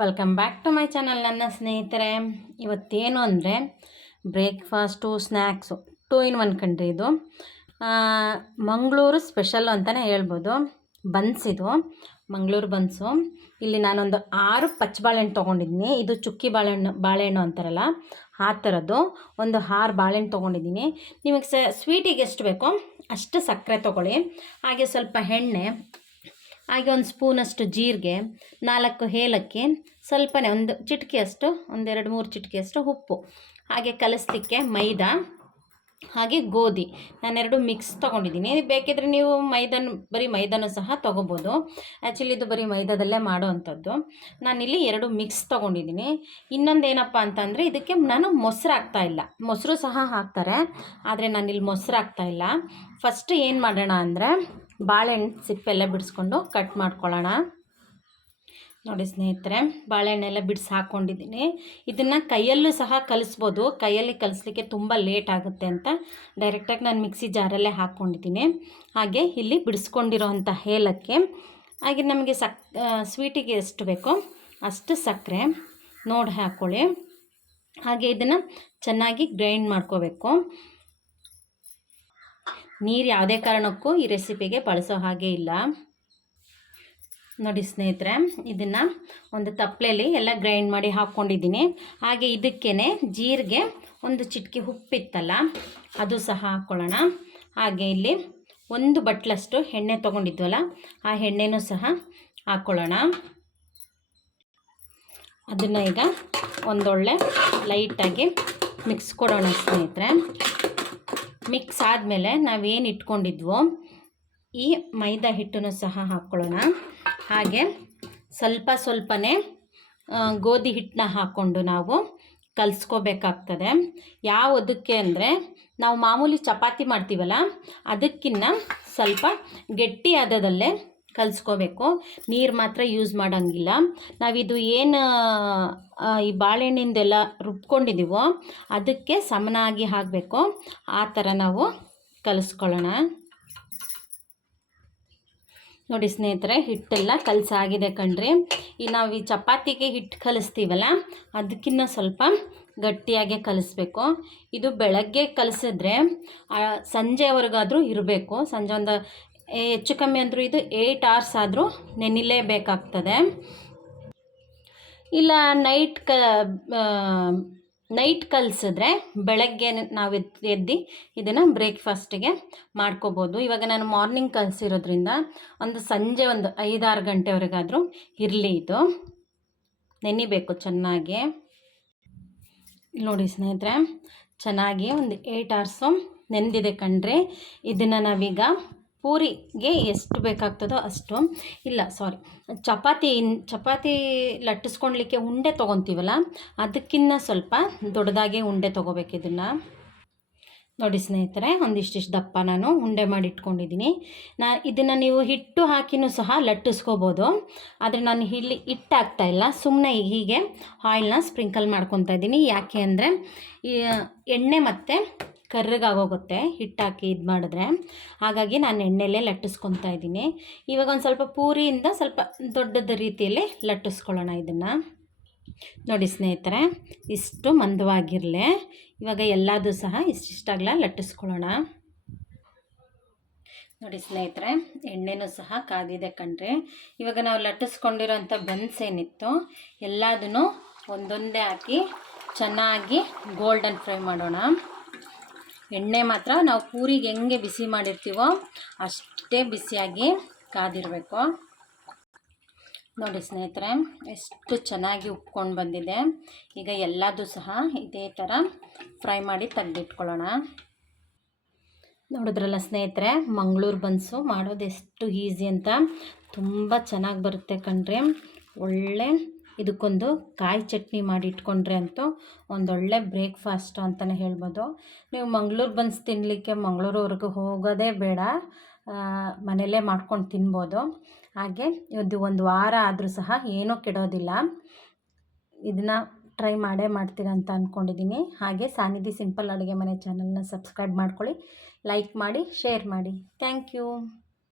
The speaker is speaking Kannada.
Welcome back to my channel ನನ್ನ ಸ್ನೇಹಿತರೆ. ಇವತ್ತೇನು ಅಂದರೆ breakfast snacks two in one ಕಂಡ್ರಿ ಇದು. ಮಂಗಳೂರು ಸ್ಪೆಷಲ್ಲು ಅಂತಲೇ ಹೇಳ್ಬೋದು. ಬನ್ಸ್ ಇದು, ಮಂಗಳೂರು ಬನ್ಸು. ಇಲ್ಲಿ ನಾನೊಂದು ಆರು ಪಚ್ಚ ಬಾಳೆಹಣ್ಣು ತೊಗೊಂಡಿದ್ದೀನಿ. ಇದು ಚುಕ್ಕಿ ಬಾಳೆಹಣ್ಣು ಬಾಳೆಹಣ್ಣು ಅಂತಾರಲ್ಲ, ಆ ಥರದ್ದು ಒಂದು ಆರು ಬಾಳೆಹಣ್ಣು ತೊಗೊಂಡಿದ್ದೀನಿ. ನಿಮಗೆ ಸ ಸ್ವೀಟಿಗೆ ಎಷ್ಟು ಬೇಕೋ ಅಷ್ಟು ಸಕ್ಕರೆ ತೊಗೊಳ್ಳಿ. ಹಾಗೆ ಸ್ವಲ್ಪ ಎಣ್ಣೆ ಹಾಗೆ ಒಂದು ಸ್ಪೂನಷ್ಟು ಜೀರಿಗೆ, ನಾಲ್ಕು ಏಲಕ್ಕಿ, ಸ್ವಲ್ಪನೇ ಒಂದು ಚಿಟಿಕೆಯಷ್ಟು ಒಂದೆರಡು ಮೂರು ಚಿಟಿಕೆಯಷ್ಟು ಉಪ್ಪು. ಹಾಗೆ ಕಲಿಸ್ಲಿಕ್ಕೆ ಮೈದಾ, ಹಾಗೆ ಗೋಧಿ. ನಾನೆರಡು ಮಿಕ್ಸ್ ತೊಗೊಂಡಿದ್ದೀನಿ. ಬೇಕಿದ್ರೆ ನೀವು ಮೈದಾನ, ಬರೀ ಮೈದಾನು ಸಹ ತೊಗೋಬೋದು. ಆ್ಯಕ್ಚುಲಿ ಇದು ಬರೀ ಮೈದಾದಲ್ಲೇ ಮಾಡೋವಂಥದ್ದು. ನಾನಿಲ್ಲಿ ಎರಡು ಮಿಕ್ಸ್ ತೊಗೊಂಡಿದ್ದೀನಿ. ಇನ್ನೊಂದು ಏನಪ್ಪ ಅಂತಂದರೆ ಇದಕ್ಕೆ ನಾನು ಮೊಸರು ಹಾಕ್ತಾ ಇಲ್ಲ. ಮೊಸರು ಸಹ ಹಾಕ್ತಾರೆ, ಆದರೆ ನಾನಿಲ್ಲಿ ಮೊಸರು ಹಾಕ್ತಾ ಇಲ್ಲ. ಫಸ್ಟ್ ಏನು ಮಾಡೋಣ ಅಂದರೆ ಬಾಳೆಹಣ್ಣು ಸಿಪ್ಪೆಲ್ಲ ಬಿಡಿಸ್ಕೊಂಡು ಕಟ್ ಮಾಡ್ಕೊಳ್ಳೋಣ. ನೋಡಿ ಸ್ನೇಹಿತರೆ, ಬಾಳೆಹಣ್ಣೆಲ್ಲ ಬಿಡಿಸಿ ಹಾಕ್ಕೊಂಡಿದ್ದೀನಿ. ಇದನ್ನು ಕೈಯಲ್ಲೂ ಸಹ ಕಲಿಸ್ಬೋದು. ಕೈಯಲ್ಲಿ ಕಲಿಸ್ಲಿಕ್ಕೆ ತುಂಬ ಲೇಟ್ ಆಗುತ್ತೆ ಅಂತ ಡೈರೆಕ್ಟಾಗಿ ನಾನು ಮಿಕ್ಸಿ ಜಾರಲ್ಲೇ ಹಾಕ್ಕೊಂಡಿದ್ದೀನಿ. ಹಾಗೆ ಇಲ್ಲಿ ಬಿಡಿಸ್ಕೊಂಡಿರೋವಂಥ ಹೇಲಕ್ಕೆ ಹಾಗೆ ನಮಗೆ ಸಕ್ ಸ್ವೀಟಿಗೆ ಎಷ್ಟು ಬೇಕೋ ಅಷ್ಟು ಸಕ್ಕರೆ ನೋಡಿ ಹಾಕ್ಕೊಳ್ಳಿ ಹಾಗೆ ಇದನ್ನು ಚೆನ್ನಾಗಿ ಗ್ರೈಂಡ್ ಮಾಡ್ಕೋಬೇಕು. ನೀರು ಯಾವುದೇ ಕಾರಣಕ್ಕೂ ಈ ರೆಸಿಪಿಗೆ ಬಳಸೋ ಹಾಗೆ ಇಲ್ಲ. ನೋಡಿ ಸ್ನೇಹಿತರೆ, ಇದನ್ನು ಒಂದು ತಪ್ಪಲೆಯಲ್ಲಿ ಎಲ್ಲ ಗ್ರೈಂಡ್ ಮಾಡಿ ಹಾಕ್ಕೊಂಡಿದ್ದೀನಿ. ಹಾಗೆ ಇದಕ್ಕೇ ಜೀರಿಗೆ ಒಂದು ಚಿಟಿಕೆ ಉಪ್ಪಿತ್ತಲ್ಲ, ಅದು ಸಹ ಹಾಕ್ಕೊಳ್ಳೋಣ. ಹಾಗೆ ಇಲ್ಲಿ ಒಂದು ಬಟ್ಲಷ್ಟು ಎಣ್ಣೆ ತೊಗೊಂಡಿದ್ವಲ್ಲ, ಆ ಎಣ್ಣೆನೂ ಸಹ ಹಾಕ್ಕೊಳ್ಳೋಣ. ಅದನ್ನು ಈಗ ಒಂದೊಳ್ಳೆ ಲೈಟಾಗಿ ಮಿಕ್ಸ್ ಕೊಡೋಣ ಸ್ನೇಹಿತರೆ. ಮಿಕ್ಸ್ ಆದಮೇಲೆ ನಾವೇನು ಇಟ್ಕೊಂಡಿದ್ವೋ ಈ ಮೈದಾ ಹಿಟ್ಟನ್ನು ಸಹ ಹಾಕ್ಕೊಳ್ಳೋಣ ಹಾಗೆ ಸ್ವಲ್ಪ ಸ್ವಲ್ಪನೇ ಗೋಧಿ ಹಿಟ್ಟನ್ನ ಹಾಕ್ಕೊಂಡು ನಾವು ಕಲಿಸ್ಕೋಬೇಕಾಗ್ತದೆ. ಯಾವುದಕ್ಕೆ ಅಂದರೆ ನಾವು ಮಾಮೂಲಿ ಚಪಾತಿ ಮಾಡ್ತೀವಲ್ಲ, ಅದಕ್ಕಿನ್ನ ಸ್ವಲ್ಪ ಗಟ್ಟಿ ಆದದಲ್ಲೇ ಕಲಿಸ್ಕೋಬೇಕು. ನೀರು ಮಾತ್ರ ಯೂಸ್ ಮಾಡೋಂಗಿಲ್ಲ. ನಾವಿದು ಏನು ಈ ಬಾಳೆಹಣ್ಣಿಂದೆಲ್ಲ ರುಬ್ಕೊಂಡಿದ್ದೀವೋ ಅದಕ್ಕೆ ಸಮನಾಗಿ ಹಾಕಬೇಕು. ಆ ಥರ ನಾವು ಕಲಿಸ್ಕೊಳ್ಳೋಣ. ನೋಡಿ ಸ್ನೇಹಿತರೆ, ಹಿಟ್ಟೆಲ್ಲ ಕಲಸಾಗಿದೆ ಕಣ್ರಿ. ಈ ನಾವು ಈ ಚಪಾತಿಗೆ ಹಿಟ್ಟು ಕಲಿಸ್ತೀವಲ್ಲ ಅದಕ್ಕಿಂತ ಸ್ವಲ್ಪ ಗಟ್ಟಿಯಾಗೆ ಕಲಿಸ್ಬೇಕು. ಇದು ಬೆಳಗ್ಗೆ ಕಲಿಸಿದ್ರೆ ಸಂಜೆವರೆಗಾದರೂ ಇರಬೇಕು. ಸಂಜೆ ಒಂದು ಹೆಚ್ಚು ಕಮ್ಮಿ ಅಂದರೂ ಇದು ಏಯ್ಟ್ ಅವರ್ಸ್ ಆದರೂ ನೆನಿಲೇಬೇಕಾಗ್ತದೆ ಇಲ್ಲ ನೈಟ್ ಕ ನೈಟ್ ಕಲಿಸಿದ್ರೆ ಬೆಳಗ್ಗೆ ನಾವು ಎದ್ದು ಇದನ್ನು ಬ್ರೇಕ್ಫಾಸ್ಟಿಗೆ ಮಾಡ್ಕೋಬೋದು. ಇವಾಗ ನಾನು ಮಾರ್ನಿಂಗ್ ಕಲಿಸಿರೋದ್ರಿಂದ ಒಂದು ಸಂಜೆ ಒಂದು ಐದಾರು ಗಂಟೆವರೆಗಾದರೂ ಇರಲಿ ಇದು. ನೆನಿಬೇಕು ಚೆನ್ನಾಗಿ. ನೋಡಿ ಸ್ನೇಹಿತರೆ, ಚೆನ್ನಾಗಿ ಒಂದು ಏಯ್ಟ್ ಅವರ್ಸು ನೆಂದಿದೆ ಕಣ್ರಿ. ಇದನ್ನು ನಾವೀಗ ಪೂರಿಗೆ ಎಷ್ಟು ಬೇಕಾಗ್ತದೋ ಅಷ್ಟು, ಇಲ್ಲ ಸಾರಿ ಚಪಾತಿ ಚಪಾತಿ ಲಟ್ಟಿಸ್ಕೊಳ್ಲಿಕ್ಕೆ ಉಂಡೆ ತೊಗೊತೀವಲ್ಲ ಅದಕ್ಕಿಂತ ಸ್ವಲ್ಪ ದೊಡ್ಡದಾಗೆ ಉಂಡೆ ತೊಗೋಬೇಕು ಇದನ್ನು. ನೋಡಿ ಸ್ನೇಹಿತರೆ, ಒಂದಿಷ್ಟಿಷ್ಟು ದಪ್ಪ ನಾನು ಉಂಡೆ ಮಾಡಿ ಇಟ್ಕೊಂಡಿದ್ದೀನಿ ನಾ, ಇದನ್ನು ನೀವು ಹಿಟ್ಟು ಹಾಕಿನೂ ಸಹ ಲಟ್ಟಿಸ್ಕೋಬೋದು. ಆದರೆ ನಾನು ಇಲ್ಲಿ ಹಿಟ್ಟು ಇಲ್ಲ ಸುಮ್ಮನೆ ಹೀಗೆ ಆಯಿಲ್ನ ಸ್ಪ್ರಿಂಕಲ್ ಮಾಡ್ಕೊತಾ ಇದ್ದೀನಿ. ಯಾಕೆ ಅಂದರೆ ಎಣ್ಣೆ ಮತ್ತು ಕರ್ರಗಾಗೋಗುತ್ತೆ, ಹಿಟ್ಟಾಕಿ ಇದು ಮಾಡಿದ್ರೆ. ಹಾಗಾಗಿ ನಾನು ಎಣ್ಣೆಲೇ ಲಟ್ಟಿಸ್ಕೊತಾ ಇದ್ದೀನಿ. ಇವಾಗ ಒಂದು ಸ್ವಲ್ಪ ಪೂರಿಯಿಂದ ಸ್ವಲ್ಪ ದೊಡ್ಡದ ರೀತಿಯಲ್ಲಿ ಲಟ್ಟಿಸ್ಕೊಳ್ಳೋಣ ಇದನ್ನು. ನೋಡಿ ಸ್ನೇಹಿತರೆ, ಇಷ್ಟು ಮಂದವಾಗಿರಲಿ. ಇವಾಗ ಎಲ್ಲದೂ ಸಹ ಇಷ್ಟಿಷ್ಟಾಗಲ ಲಟ್ಟಿಸ್ಕೊಳ್ಳೋಣ. ನೋಡಿ ಸ್ನೇಹಿತರೆ, ಎಣ್ಣೆನೂ ಸಹ ಕಾದಿದೆ ಕಣ್ರಿ. ಇವಾಗ ನಾವು ಲಟ್ಟಿಸ್ಕೊಂಡಿರೋಂಥ ಬನ್ಸ್ ಏನಿತ್ತು, ಎಲ್ಲದನ್ನು ಒಂದೊಂದೇ ಹಾಕಿ ಚೆನ್ನಾಗಿ ಗೋಲ್ಡನ್ ಫ್ರೈ ಮಾಡೋಣ. ಎಣ್ಣೆ ಮಾತ್ರ ನಾವು ಪೂರಿಗೆ ಹೆಂಗೆ ಬಿಸಿ ಮಾಡಿರ್ತೀವೋ ಅಷ್ಟೇ ಬಿಸಿಯಾಗಿ ಕಾದಿರಬೇಕು. ನೋಡಿ ಸ್ನೇಹಿತರೆ, ಎಷ್ಟು ಚೆನ್ನಾಗಿ ಉಪ್ಕೊಂಡು ಬಂದಿದೆ. ಈಗ ಎಲ್ಲದೂ ಸಹ ಇದೇ ಥರ ಫ್ರೈ ಮಾಡಿ ತೆಗೆದಿಟ್ಕೊಳ್ಳೋಣ. ನೋಡಿದ್ರಲ್ಲ ಸ್ನೇಹಿತರೆ, ಮಂಗಳೂರು ಬನ್ಸು ಮಾಡೋದು ಎಷ್ಟು ಈಸಿ ಅಂತ. ತುಂಬ ಚೆನ್ನಾಗಿ ಬರುತ್ತೆ ಕಣ್ರಿ. ಒಳ್ಳೆ ಇದಕ್ಕೊಂದು ಕಾಯಿ ಚಟ್ನಿ ಮಾಡಿ ಇಟ್ಕೊಂಡ್ರೆ ಅಂತೂ ಒಂದೊಳ್ಳೆ ಬ್ರೇಕ್ಫಾಸ್ಟ್ ಅಂತಲೇ ಹೇಳ್ಬೋದು. ನೀವು ಮಂಗಳೂರು ಬನ್ಸ್ ತಿನ್ನಲಿಕ್ಕೆ ಮಂಗಳೂರವರೆಗೂ ಹೋಗೋದೇ ಬೇಡ. ಮನೆಯಲ್ಲೇ ಮಾಡ್ಕೊಂಡು ತಿನ್ಬೋದು. ಹಾಗೆ ಇದು ಒಂದು ವಾರ ಆದರೂ ಸಹ ಏನೂ ಕೆಡೋದಿಲ್ಲ. ಇದನ್ನು ಟ್ರೈ ಮಾಡೇ ಮಾಡ್ತೀರ ಅಂತ ಅಂದ್ಕೊಂಡಿದ್ದೀನಿ ಹಾಗೆ ಸಾನಿಧಿ ಸಿಂಪಲ್ ಅಡುಗೆ ಮನೆ ಚಾನಲ್ನ ಸಬ್ಸ್ಕ್ರೈಬ್ ಮಾಡ್ಕೊಳ್ಳಿ ಲೈಕ್ ಮಾಡಿ ಶೇರ್ ಮಾಡಿ. Thank you